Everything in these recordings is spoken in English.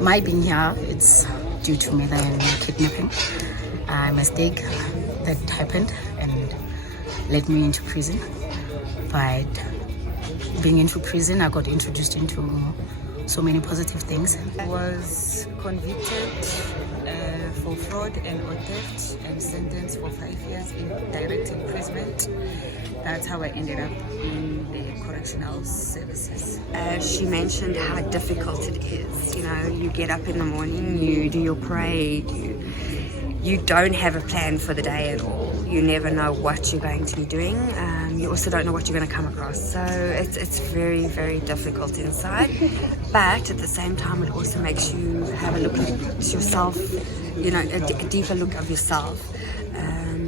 My being here, it's due to me then kidnapping. A mistake that happened and led me into prison. But being into prison, I got introduced into so many positive things. I was convicted for fraud and or theft and sentenced for 5 years in direct imprisonment. That's how I ended up in the correctional services. She mentioned how difficult it is. You know, you get up in the morning, you do your parade, you don't have a plan for the day at all. You never know what you're going to be doing. You also don't know what you're going to come across. So it's very, very difficult inside. But at the same time, it also makes you have a look at yourself, you know, a deeper look of yourself.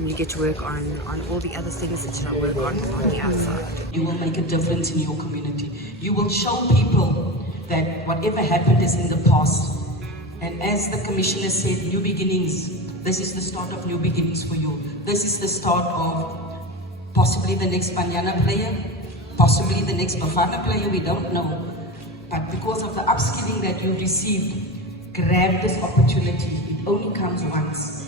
You get to work on all the other things that you don't work on the outside. You will make a difference in your community. You will show people that whatever happened is in the past. And as the commissioner said, new beginnings. This is the start of new beginnings for you. This is the start of possibly the next Banyana player, possibly the next Bafana player, we don't know. But because of the upskilling that you received, grab this opportunity. It only comes once.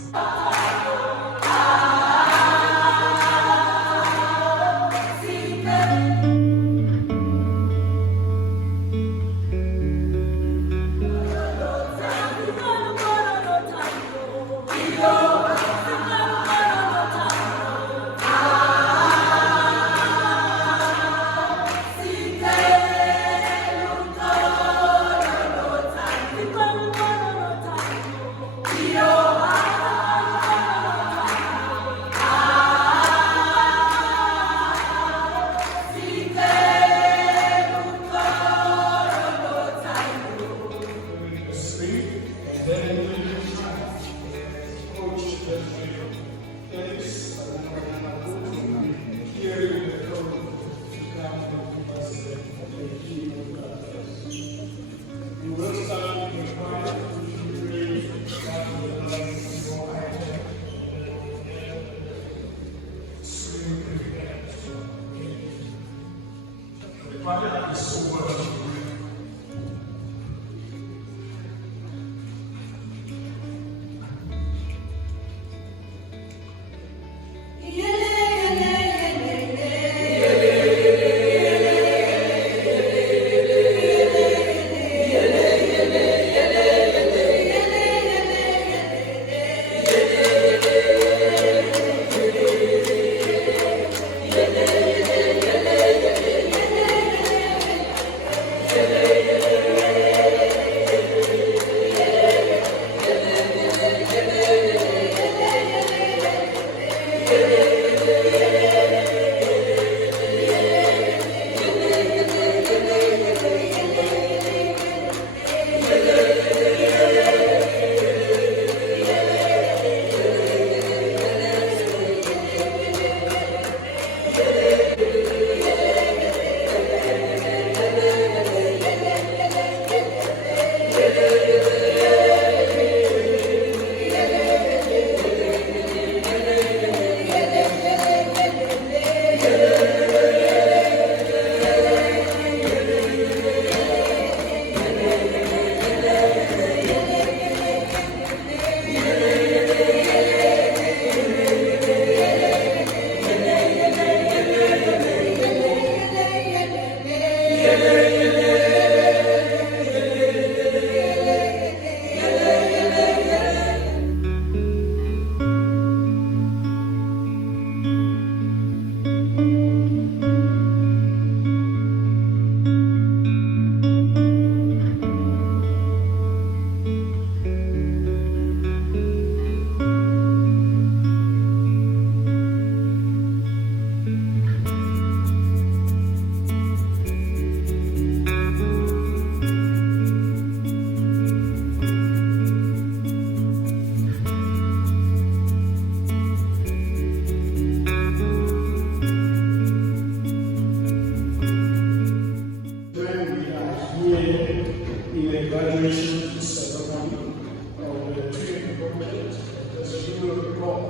Reintegration ceremony of the training project. As you will recall,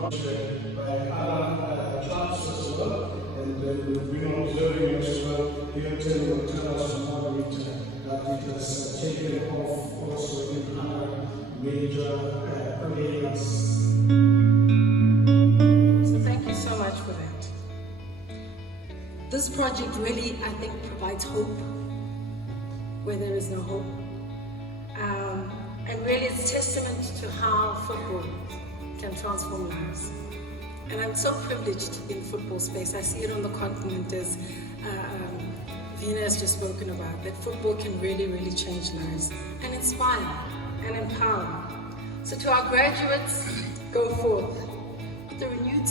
by other clubs as well, and we've been observing as well. Here, will tell us how it has taken off prevalence. So thank you so much for that. This project really, I think, provides hope where there is no hope. And really it's testament to how football can transform lives. And I'm so privileged in football space. I see it on the continent as Vina has just spoken about, that football can really, really change lives and inspire and empower. So to our graduates, go forth with the renewed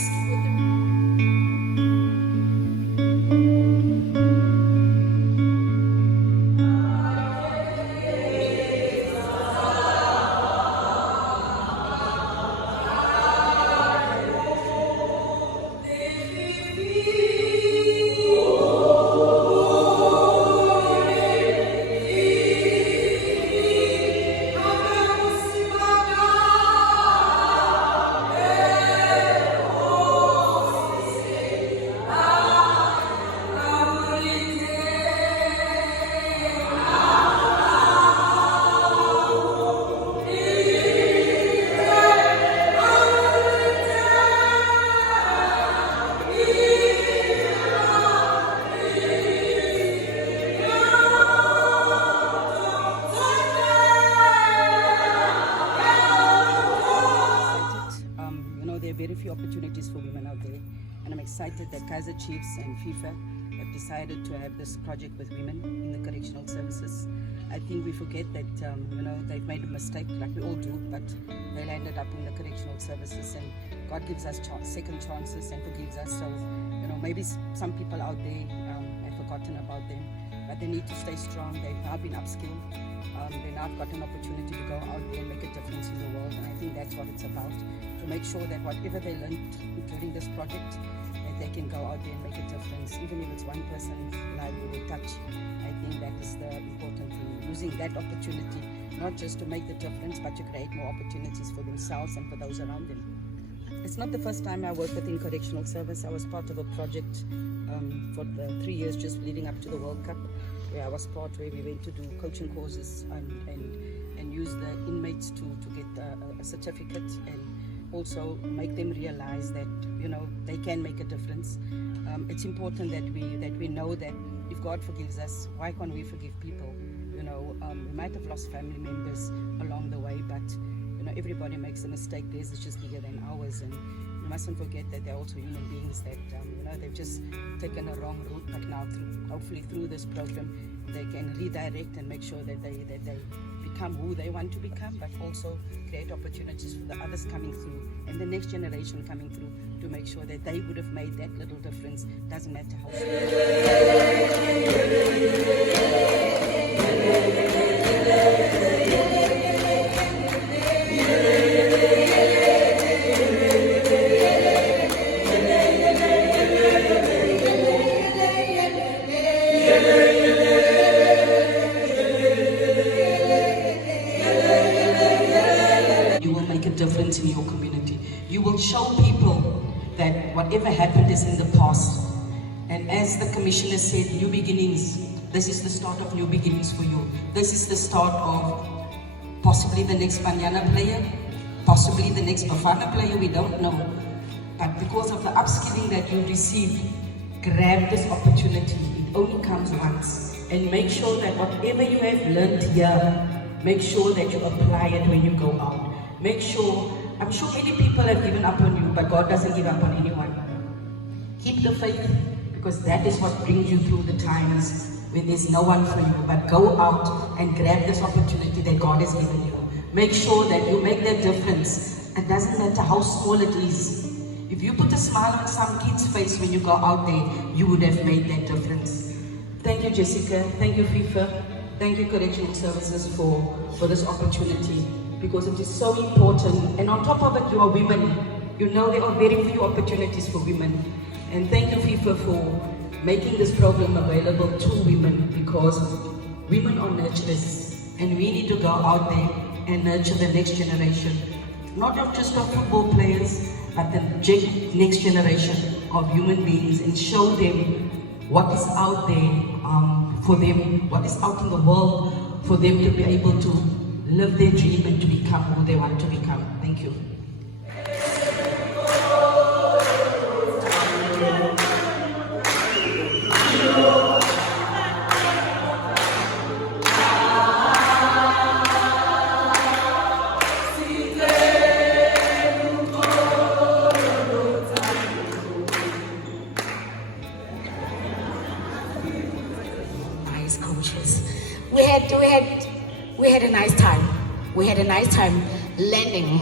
there are very few opportunities for women out there, and I'm excited that Kaizer Chiefs and FIFA have decided to have this project with women in the correctional services. I think we forget that they've made a mistake, like we all do, but they landed up in the correctional services, and God gives us second chances and forgives us. So maybe some people out there have forgotten about them, but they need to stay strong. They've now been upskilled. They now got an opportunity to go out there and make a difference in the world, and I think that's what it's about, to make sure that whatever they learned during this project, that they can go out there and make a difference, even if it's one person's life we will touch. I think that is the important thing, using that opportunity not just to make the difference, but to create more opportunities for themselves and for those around them. It's not the first time I work within correctional service. I was part of a project for the 3 years just leading up to the World Cup, where I was part where we went to do coaching courses and use the inmates to get a certificate, and also make them realize that they can make a difference. It's important that we know that if God forgives us, why can't we forgive people? We might have lost family members along the way, but everybody makes a mistake. Theirs is just bigger than ours, and we mustn't forget that they're also human beings that they've just taken a wrong route, but now hopefully through this program they can redirect and make sure that they become who they want to become, but also create opportunities for the others coming through and the next generation coming through, to make sure that they would have made that little difference. Doesn't matter how difference in your community. You will show people that whatever happened is in the past. And as the commissioner said, new beginnings. This is the start of new beginnings for you. This is the start of possibly the next Banyana player, possibly the next Bafana player, we don't know. But because of the upskilling that you received, grab this opportunity. It only comes once. And make sure that whatever you have learned here, make sure that you apply it when you go out. Make sure, I'm sure many people have given up on you, but God doesn't give up on anyone. Keep the faith, because that is what brings you through the times when there's no one for you. But go out and grab this opportunity that God has given you. Make sure that you make that difference. It doesn't matter how small it is. If you put a smile on some kid's face when you go out there, you would have made that difference. Thank you, Jessica. Thank you, FIFA. Thank you, Correctional Services, for this opportunity, because it is so important. And on top of it, you are women. There are very few opportunities for women. And thank you, FIFA, for making this program available to women, because women are nurturers, and we need to go out there and nurture the next generation. Not just of football players, but the next generation of human beings, and show them what is out there for them, what is out in the world for them to be able to live their dream and to become who they want to become. Thank you. Nice coaches. We had a nice time. We had a nice time learning,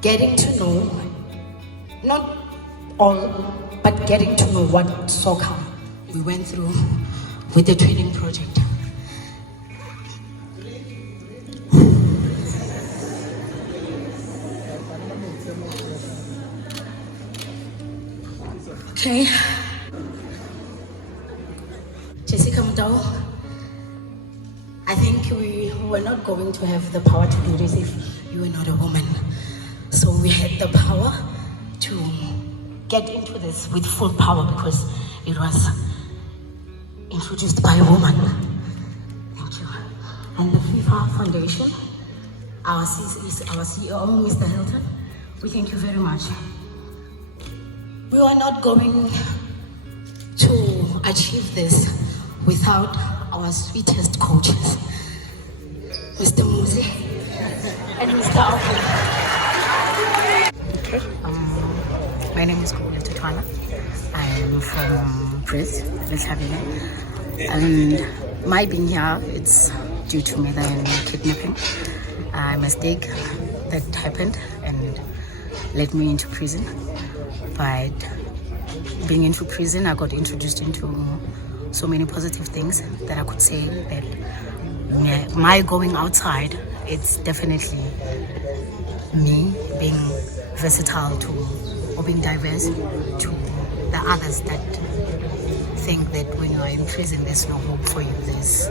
getting to know, not all, but getting to know what soccer we went through with the training project. Okay. Jessica Mutau, I think we were not going to have the power to do this if you were not a woman. So we had the power to get into this with full power because it was introduced by a woman. Thank you. And the FIFA Foundation, our CEO, Mr. Hilton, we thank you very much. We are not going to achieve this without our sweetest coaches, Mr. Muzi and Mr. Alfred. Okay. My name is Kubula Tutwana. I am from Bris, and my being here, it's due to murder and kidnapping. A mistake that happened and led me into prison. But being into prison, I got introduced into so many positive things that I could say that my going outside, it's definitely me being versatile or being diverse to the others that think that when you are in prison, there's no hope for you. There's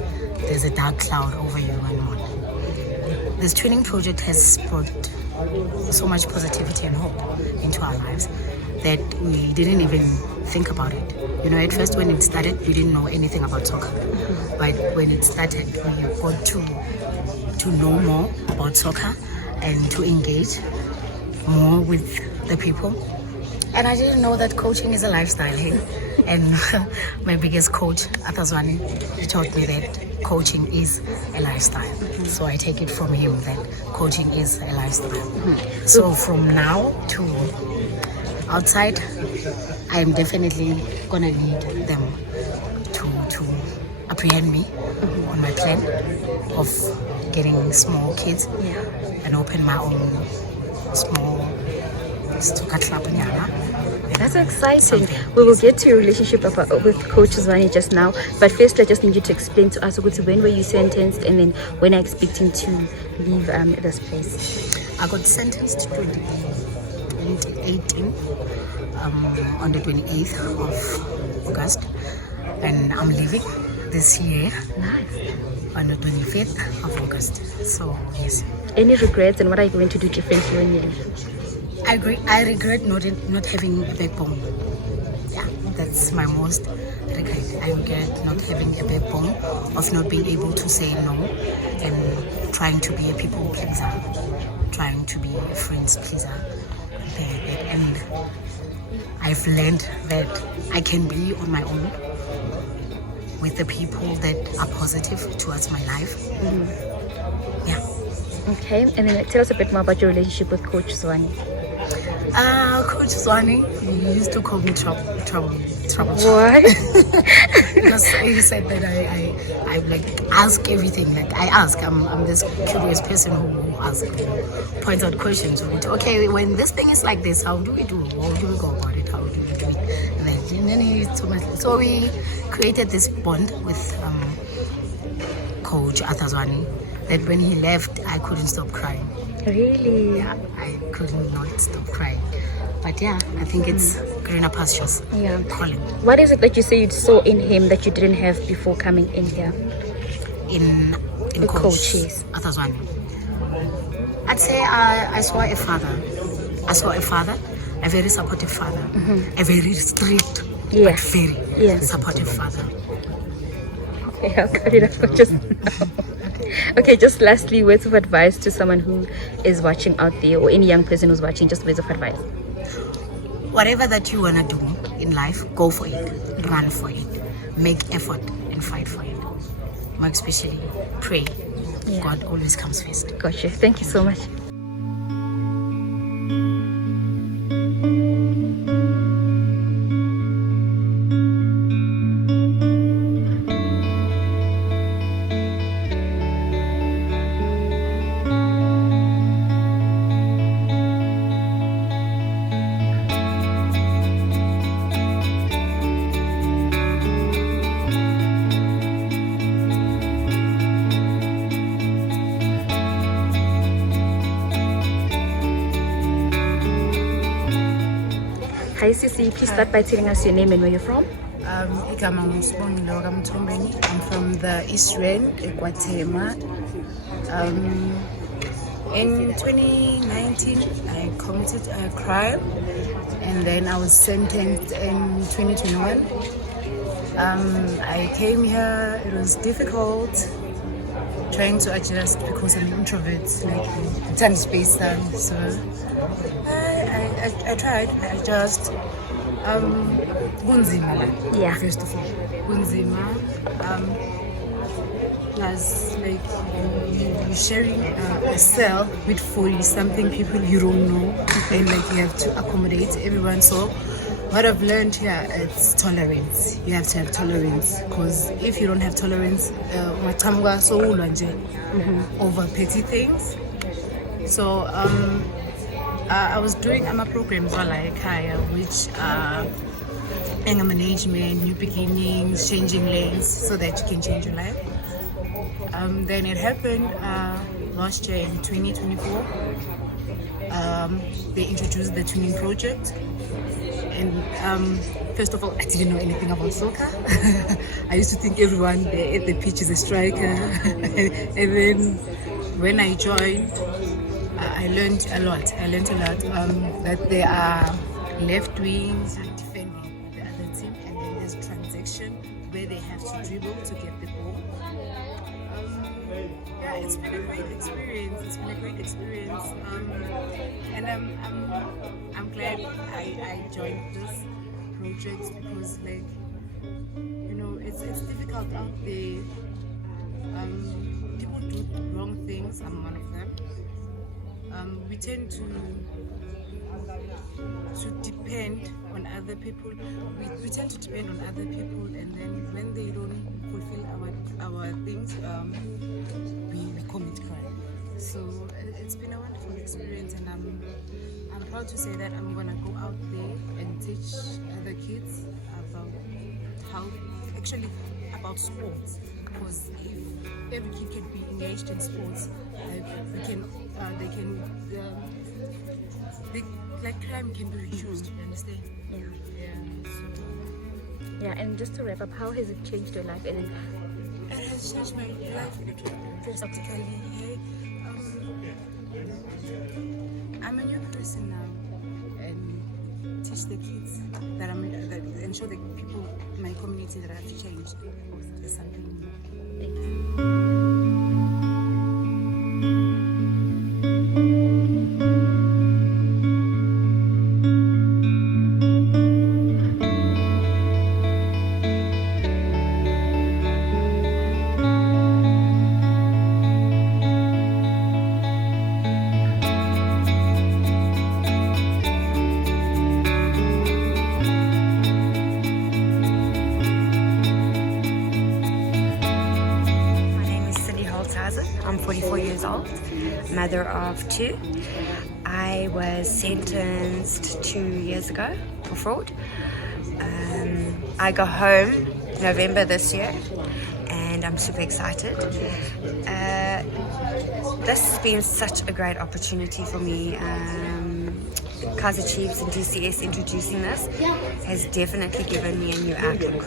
a dark cloud over you and what. This training project has brought so much positivity and hope into our lives that we didn't even think about it. You know, at first when it started, we didn't know anything about soccer. But when it started, we got to know more about soccer and to engage more with the people. And I didn't know that coaching is a lifestyle, hey? And my biggest coach, Atazwani, he taught me that coaching is a lifestyle. So I take it from him that coaching is a lifestyle. So from now to outside, I'm definitely gonna need them to apprehend me on my plan of getting small kids and open my own small soccer club. That's exciting. We will get to your relationship with Coach Zwani just now, but first I just need you to explain to us when were you sentenced and then when are you expecting to leave this place? I got sentenced to 2018 on the 28th of August, and I'm leaving this year on the 25th of August. So yes. Any regrets, and what are you going to do differently when you leave? I regret not having a backbone. Yeah, that's my most regret. I regret not having a backbone, of not being able to say no, and trying to be a people pleaser, trying to be a friends pleaser. And I've learned that I can be on my own with the people that are positive towards my life. Yeah. Okay, and then tell us a bit more about your relationship with Coach Zwani. Coach Zwani, he used to call me trouble. Why? Because he said that I like ask everything. Like I ask. I'm this curious person who asks, points out questions. Okay, when this thing is like this, how do we do? How do we go about it? How do we do it? And then he used to much. So we created this bond with Coach Atazwani that when he left, I couldn't stop crying. Really? Yeah, I could not stop crying. But yeah, I think it's greener pastures. Yeah. Calling. What is it that you say you saw in him that you didn't have before coming in here? In Coach, yes. Atazwani. I'd say I saw a father. I saw a father, a very supportive father, a very strict, but very supportive father. Okay, I'll cut it off for just now. Okay, just lastly, words of advice to someone who is watching out there, or any young person who's watching, just words of advice. Whatever that you want to do in life, go for it, run for it, make effort and fight for it. More especially, pray. Yeah. God always comes first. Gotcha. Thank you so much. Hi Sisi, please start by telling us your name and where you're from. Igama ngusibongile wakamthombeni. I'm from the East Rand, eGuatemala. In 2019, I committed a crime, and then I was sentenced in 2021. I came here. It was difficult trying to adjust because I'm an introvert, like time space time. So I tried. I just kunzima. Yeah. First of all, kunzima. Plus, like you're sharing a cell with 40 something people you don't know, and like you have to accommodate everyone. So what I've learned here, it's tolerance. You have to have tolerance, because if you don't have tolerance, over petty things. So I was doing programs like Kaya, which anger management, new beginnings, changing lanes, so that you can change your life. Then it happened last year in 2024. They introduced the tuning project, and first of all, I didn't know anything about soccer. I used to think everyone there at the pitch is a striker. And then when I joined, I learned a lot. That there are left wings defending the other team, and then there's transaction where they have to dribble to get the ball. Yeah, it's been a great experience. And I'm glad I joined this project, because like, you know, it's difficult out there. People do wrong things. I'm one of them. We tend to depend on other people. We tend to depend on other people, and then when they don't fulfill our things, we commit crime. So it's been a wonderful experience, and I'm proud to say that I'm gonna go out there and teach other kids about sports, because if every kid can be engaged in sports, crime can be reduced. You understand? Yeah, and just to wrap up, how has it changed your life? And It has changed my life drastically. I'm a new person now, and teach the kids that and show the people in my community that I have changed. There's something new. thank you. I'm 44 years old, mother of 2. I was sentenced 2 years ago for fraud. I go home November this year, and I'm super excited. This has been such a great opportunity for me. Kaizer Chiefs and DCS introducing this has definitely given me a new outlook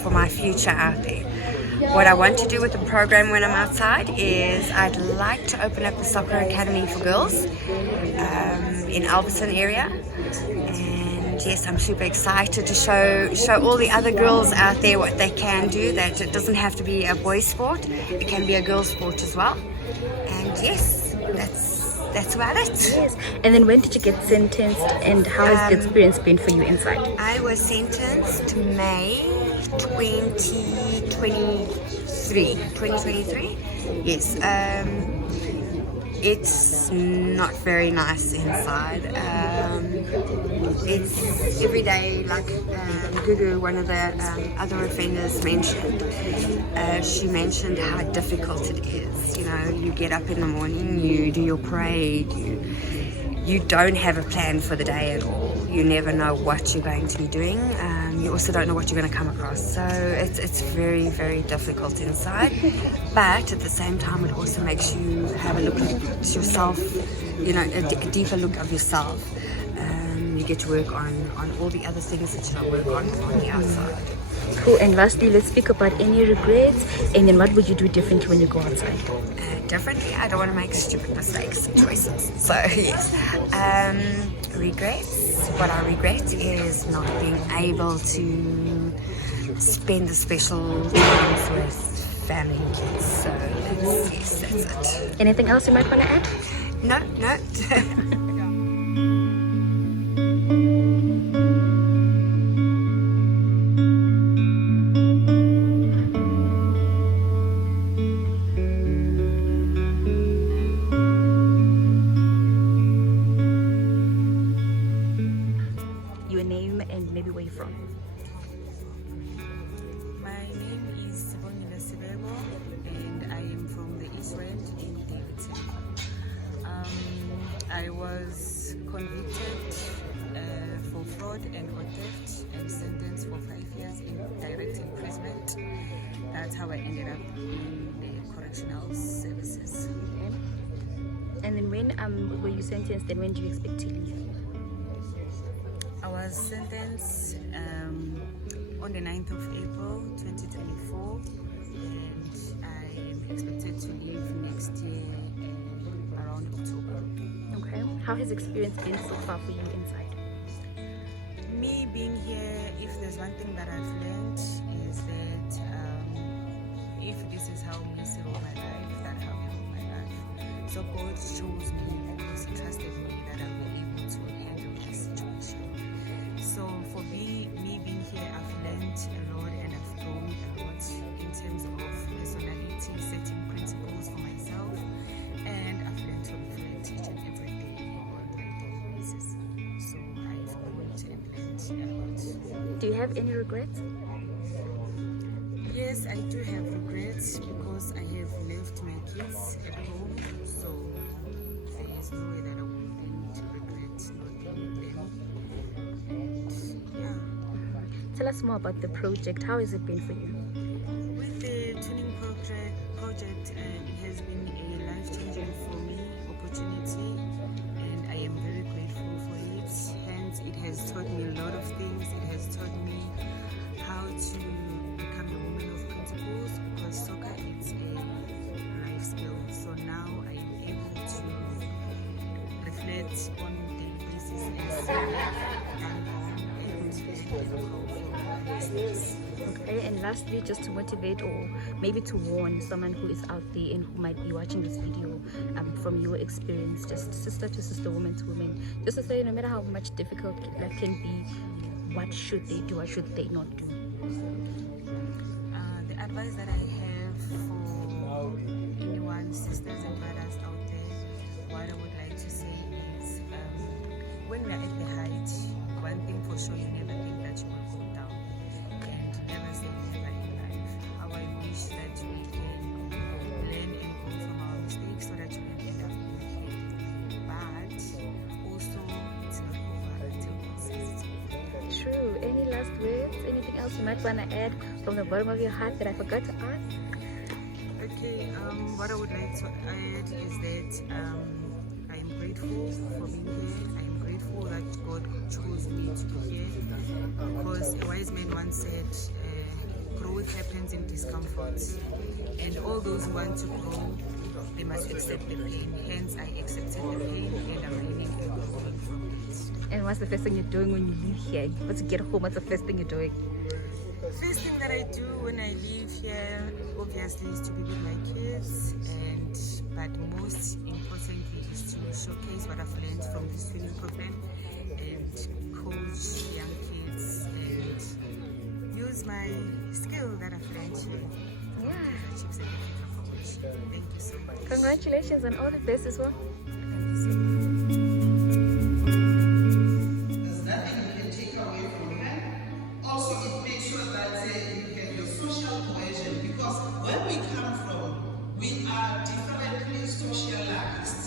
for my future out there. What I want to do with the program when I'm outside is I'd like to open up a soccer academy for girls in Alberton area, and yes, I'm super excited to show all the other girls out there what they can do, that it doesn't have to be a boys' sport, it can be a girls' sport as well. And yes, that's about it. Yes. And then when did you get sentenced, and how has the experience been for you inside? I was sentenced May 2023. Yes. It's not very nice inside. It's every day, like Gugu, one of the other offenders, mentioned. She mentioned how difficult it is. You know, you get up in the morning, you do your parade, you don't have a plan for the day at all. You never know what you're going to be doing. You also don't know what you're going to come across. So it's very, very difficult inside. But at the same time, it also makes you have a look at yourself, you know, a deeper look of yourself. You get to work on all the other things that you don't work on the outside. Cool. And lastly, let's speak about any regrets, and then what would you do differently when you go outside? Differently, I don't want to make stupid mistakes and choices. So yes, regrets. What I regret is not being able to spend the special times with family and kids. So that's it. Anything else you might want to add? No. Your name and maybe where you're from. My name is Bonila Sibego, and I am from the East End in Davidson. I was convicted for fraud and theft and sentenced for 5 years in direct imprisonment. That's how I ended up in the correctional services. Okay. And then when were you sentenced, and when do you expect to leave? I was sentenced on the 9th of April 2024, and I am expected to leave next year around October. Okay. How has experience been so far for you inside? Me being here, if there's one thing that I've learned is that if this is how me live my life, that's how I live my life. So God chose me because He trusted me that I'll be able to handle this situation. So for me being here, I've learned a lot and I've grown a lot in terms of personality, setting principles for myself, and I've learned to reflect each and every day on my daily basis. So I've grown and learned a lot. Do you have any regrets? Yes, I do have regrets because I have left my kids at home. So there is no way that I would think to regret not being with them. Yeah. Tell us more about the project. How has it been for you? With the tuning project, it has been a life-changing for me opportunity, and I am very grateful for it. Hence, it has taught me a lot of things. It has taught me how to become a woman of principles, because soccer is a life skill. So now I am able to reflect on the basis as done wrong and Okay, and lastly, just to motivate or maybe to warn someone who is out there and who might be watching this video, from your experience, just sister to sister, woman to woman, just to say no matter how much difficult that can be, what should they do, what should they not do? The advice that I have for anyone, sisters and brothers out there, what I would like to say is, when we are at the height, one thing for sure, you never think that you will go down, and never say never in life. How I wish that we can learn and grow from our mistakes so that we can end up being okay. But also, it's not over until God says it's over. True. Any last words? Anything else you might want to add from the bottom of your heart that I forgot to ask? Okay, what I would like to add is that I am grateful for being here. I am grateful that God chose me to be here, because a wise man once said, growth happens in discomfort, and all those who want to grow they must accept the pain. Hence, I accepted the pain and I'm living and growing from it. And what's the first thing you're doing when you leave here? Once you get home, what's the first thing you're doing? First thing that I do when I leave here, obviously, is to be with my kids, but most importantly is to showcase what I've learned from this training program and coach young kids and use my skill that I've learned here. Yeah. Kaizer Chiefs and the Foundation. Thank you so much. Congratulations and all the best as well. Thank you so much. There's nothing you can take away from her. Also, it makes sure that you get your social cohesion, because where we come from, we are differently socialized.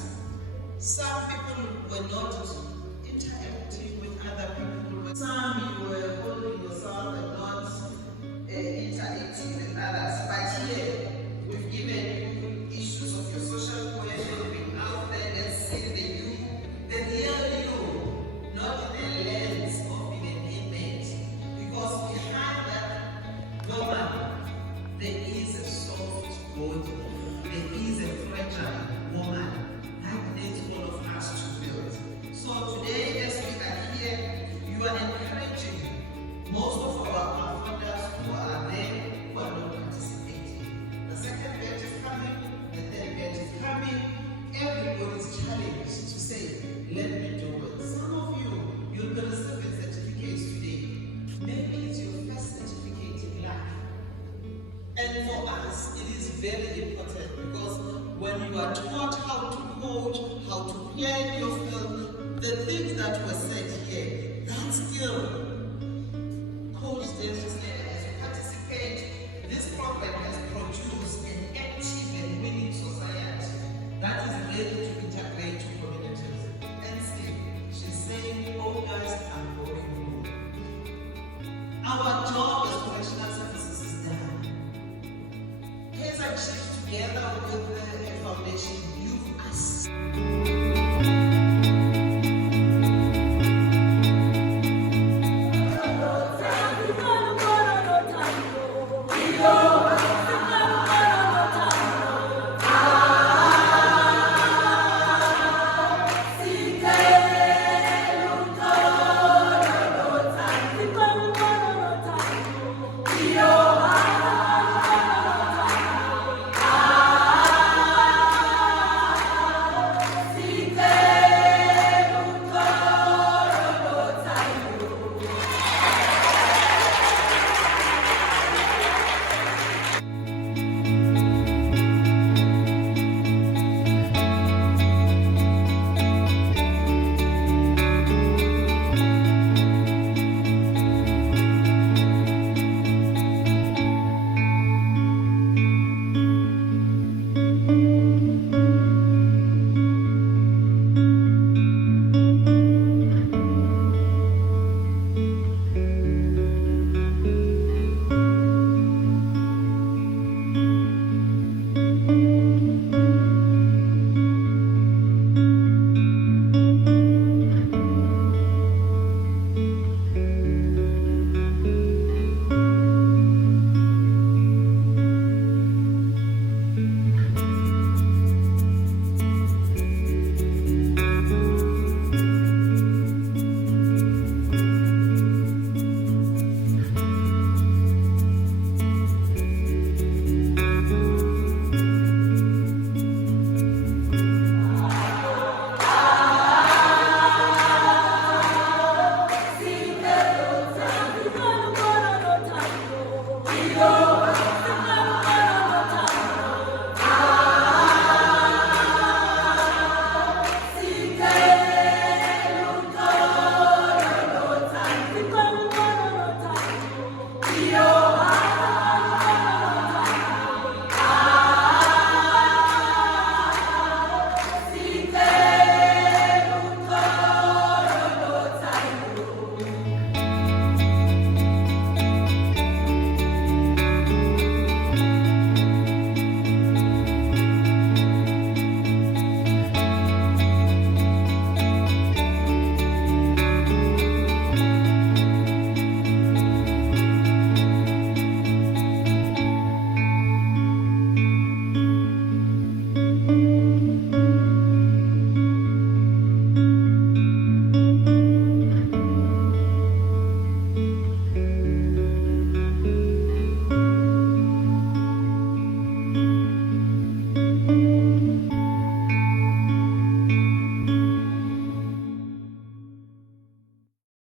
Some people were not interacting with other people. Some you were holding yourself and not interacting with others. But here, we've given you issues of your social cohesion, being out there and seeing the real you, not the lens of being an inmate. Because behind that woman, there is a soft body, there is a fragile woman that needs all of us to build. So today, as we are here, you are encouraging most of our founders who are there, who are not participating. The second batch is coming, the third batch is coming. Everybody's challenged to say, let me do it. Some of you, you'll be receiving certificates today. Maybe it's your first certificate in life. And for us, it is very important, because when you are taught how to coach, how to plan your field, the things that were said here, that skill, coach Dennis, as you participate, this program has produced an active and winning society that is ready to integrate to communities. And see, she's saying, oh guys, I'm going home. Our job as correctional services is done. Kaizer Chiefs, together with the foundation, you've asked.